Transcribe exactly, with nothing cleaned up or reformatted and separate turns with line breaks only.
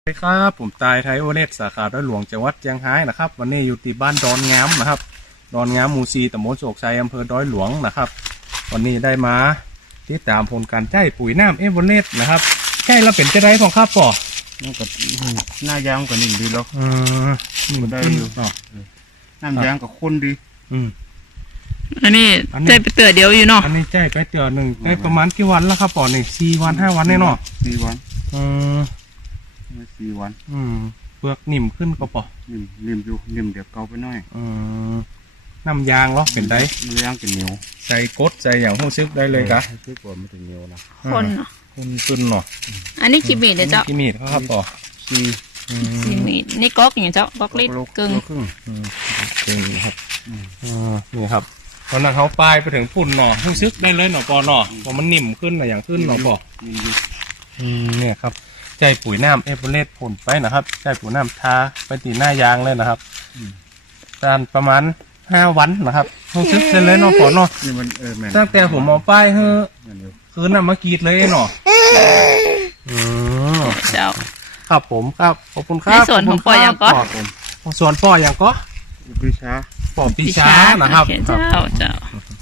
สวัสดีครับผมตายไทยโอเลสสาขาด้อยหลวงจังหวัดเชียงรายนะครับวันนี้อยู่ที่บ้านดอนงามนะครับดอนงามหมู่ซีตำบลโศกชัยอำเภอดอยหลวงนะครับวันนี้ได้มาติดตามผลการใช้ปุ๋ยน้ำเอเวอเรสต์นะครับใช้แล้วเป็นจะได้ของข้าป่อ
มันก็หน้ายางก็นิ่มดีแล้ว
อืมมันได้อยู่เนาะ
น้ำยางก็ข้นดี
อืม
อันนี้ใจไปเตือเดียวอยู่เนาะ
อันนี้ใช้ไปเตือนหนึ่งได้ประมาณกี่วันแล้วครับป่อนี่สี่วันห้าวันแน่เนาะ
สี่วัน
อืม
สี่วัน
อืมเปลือกนิ่มขึ้นก็ป่อ
นิ่มนิ่มอยู่นิ่มเดี๋ยวเกาไปหน่อย
อืมน้ำยางเหรอเป็นได้
น้ำยางจะเหนียว
ใส่กดใส่อย่างหูซึกได้เลยกะ
ที่กว่ามันจะเหนียวนะ
คนเนาะ
คุณขึ้นเนาะ
อันนี้ขีดเม็ดเดี๋ยวเจ้า
กี่มีดเขาครับป่อ
สี่
ขีดเม็ดนี่ก๊อกอย่างเจ้าก๊อกลิตรกึ่ง
โลครึ่ง
อืมเก่งครับอ่านี่ครับตอนนั้นเขาปลายไปถึงปุ่นหน่อหูซึกได้เลยหน่อปอหน่อพอมันนิ่มขึ้นหน่ออย่างขึ้นหน่อปอ
นิ่มอยู่
อืมเนี่ยครับใจปุ๋ยน้ำเอเวอเรสต์ผลไปนะครับใจปุ๋ยน้ำทาไปตีหน้ายางเลยนะครับการประมาณห้าวันนะครับหูซึกได้เลยหน่อปอหน่อ
นี่มันเออแม่น
ตั้งแต่ผมเอาป้ายเฮ้อ
แม่นอยู่
คืนน่ะมากรีดเลยหน่ออืม
เจ้า
ครับผมครับขอบคุณครับ
ในส่วนของปออย่างก็
ขบคุณครับส่วนปออย่างก็
ปีชา
ปอปีชานะครับ
โอเคเจ้าเจ้า